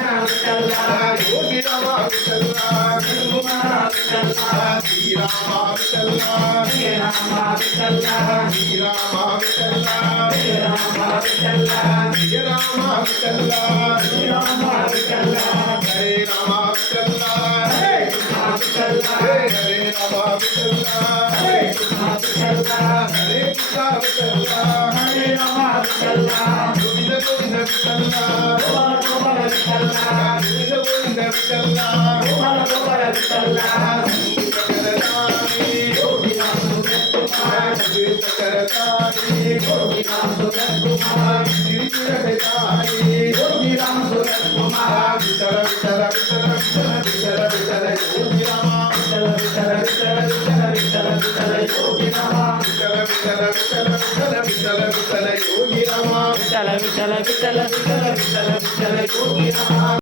Yogi Rama Vitthala Shri Rama Vitthala Shri Rama Vitthala Shri Rama Vitthala Shri Rama Vitthala Shri Rama Vitthala Shri Rama Vitthala Hare Rama Vitthala Hare Krishna Vitthala Hare Rama Vitthala Hare Krishna Vitthala Hare Krishna Vitthala Hare Rama Vitthala Govind Govind Vitthala Gopal Vitthala Govind Govind Vitthala Gopal Vitthala Yogi Ram Sugat Kumar Yogi Ram Sugat Kumar Yogi Ram Sugat Kumar Vitthal Vitthal Vitthal Vitthal Vitthal Vitthal Yogi Ram Vitthal Vitthal Vitthal Vitthal Vitthal Vitthal Yogi Ram Vitthal Vitthal Vitthal Vitthal Vitthal Vitthal Yogi Ram Vitthal Vitthal Vitthal Vitthal Vitthal Vitthal Yogi Ram